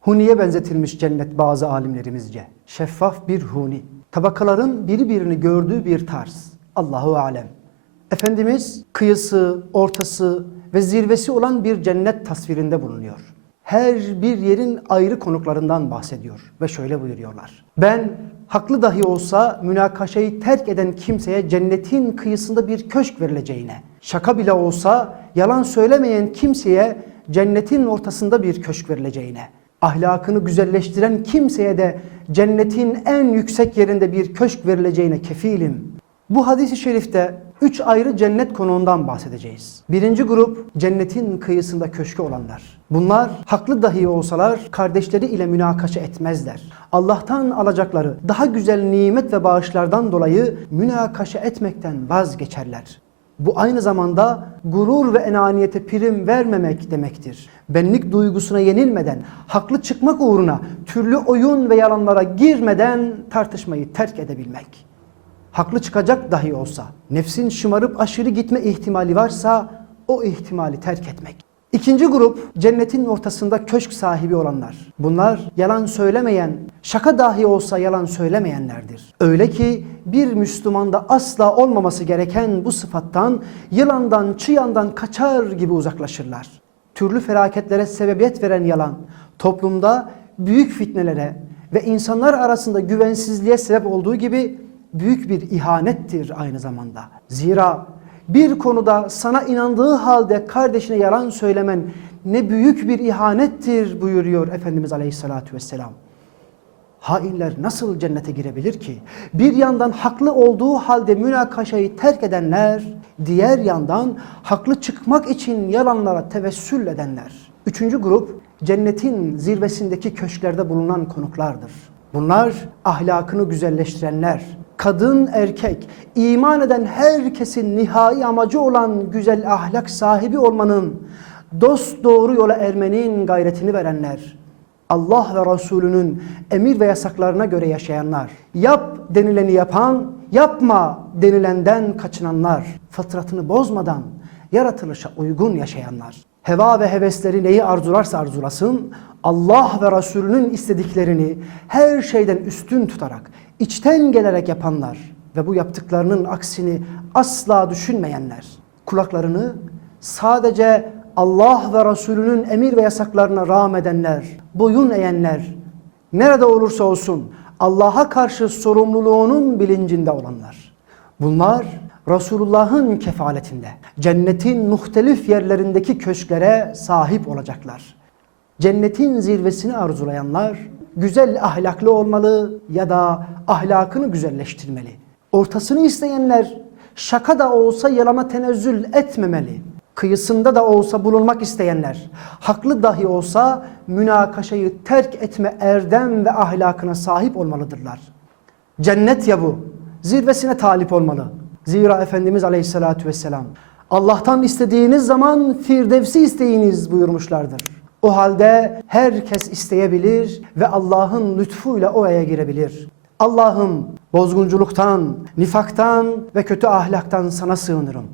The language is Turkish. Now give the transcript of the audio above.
Huniye benzetilmiş cennet bazı alimlerimizce. Şeffaf bir huni. Tabakaların birbirini gördüğü bir tarz. Allahu alem. Efendimiz kıyısı, ortası ve zirvesi olan bir cennet tasvirinde bulunuyor. Her bir yerin ayrı konuklarından bahsediyor ve şöyle buyuruyorlar. Ben haklı dahi olsa münakaşayı terk eden kimseye cennetin kıyısında bir köşk verileceğine, şaka bile olsa yalan söylemeyen kimseye cennetin ortasında bir köşk verileceğine, ahlakını güzelleştiren kimseye de cennetin en yüksek yerinde bir köşk verileceğine kefilim. Bu hadis-i şerifte üç ayrı cennet konuğundan bahsedeceğiz. Birinci grup cennetin kıyısında köşkü olanlar. Bunlar haklı dahi olsalar kardeşleri ile münakaşa etmezler. Allah'tan alacakları daha güzel nimet ve bağışlardan dolayı münakaşa etmekten vazgeçerler. Bu aynı zamanda gurur ve enaniyete prim vermemek demektir. Benlik duygusuna yenilmeden, haklı çıkmak uğruna türlü oyun ve yalanlara girmeden tartışmayı terk edebilmek. Haklı çıkacak dahi olsa, nefsin şımarıp aşırı gitme ihtimali varsa o ihtimali terk etmek. İkinci grup cennetin ortasında köşk sahibi olanlar. Bunlar yalan söylemeyen, şaka dahi olsa yalan söylemeyenlerdir. Öyle ki bir Müslümanda asla olmaması gereken bu sıfattan yılandan, çıyandan kaçar gibi uzaklaşırlar. Türlü felaketlere sebebiyet veren yalan toplumda büyük fitnelere ve insanlar arasında güvensizliğe sebep olduğu gibi büyük bir ihanettir aynı zamanda. Zira bir konuda sana inandığı halde kardeşine yalan söylemen ne büyük bir ihanettir buyuruyor Efendimiz Aleyhisselatü Vesselam. Hainler nasıl cennete girebilir ki? Bir yandan haklı olduğu halde münakaşayı terk edenler, diğer yandan haklı çıkmak için yalanlara tevessül edenler. Üçüncü grup cennetin zirvesindeki köşklerde bulunan konuklardır. Bunlar ahlakını güzelleştirenler, kadın erkek, iman eden herkesin nihai amacı olan güzel ahlak sahibi olmanın, dost doğru yola ermenin gayretini verenler, Allah ve Resulünün emir ve yasaklarına göre yaşayanlar, yap denileni yapan, yapma denilenden kaçınanlar, fıtratını bozmadan yaratılışa uygun yaşayanlar, heva ve hevesleri neyi arzularsa arzulasın, Allah ve Resulünün istediklerini her şeyden üstün tutarak, içten gelerek yapanlar ve bu yaptıklarının aksini asla düşünmeyenler, kulaklarını sadece Allah ve Resulünün emir ve yasaklarına rağm edenler, boyun eğenler, nerede olursa olsun Allah'a karşı sorumluluğunun bilincinde olanlar. Bunlar Resulullah'ın kefaletinde cennetin muhtelif yerlerindeki köşklere sahip olacaklar. Cennetin zirvesini arzulayanlar güzel ahlaklı olmalı ya da ahlakını güzelleştirmeli. Ortasını isteyenler şaka da olsa yalana tenezzül etmemeli. Kıyısında da olsa bulunmak isteyenler, haklı dahi olsa münakaşayı terk etme erdem ve ahlakına sahip olmalıdırlar. Cennet ya bu. Zirvesine talip olmalı. Zira Efendimiz Aleyhisselatü Vesselam Allah'tan istediğiniz zaman firdevsi isteyiniz buyurmuşlardır. O halde herkes isteyebilir ve Allah'ın lütfuyla oraya girebilir. Allah'ım bozgunculuktan, nifaktan ve kötü ahlaktan sana sığınırım.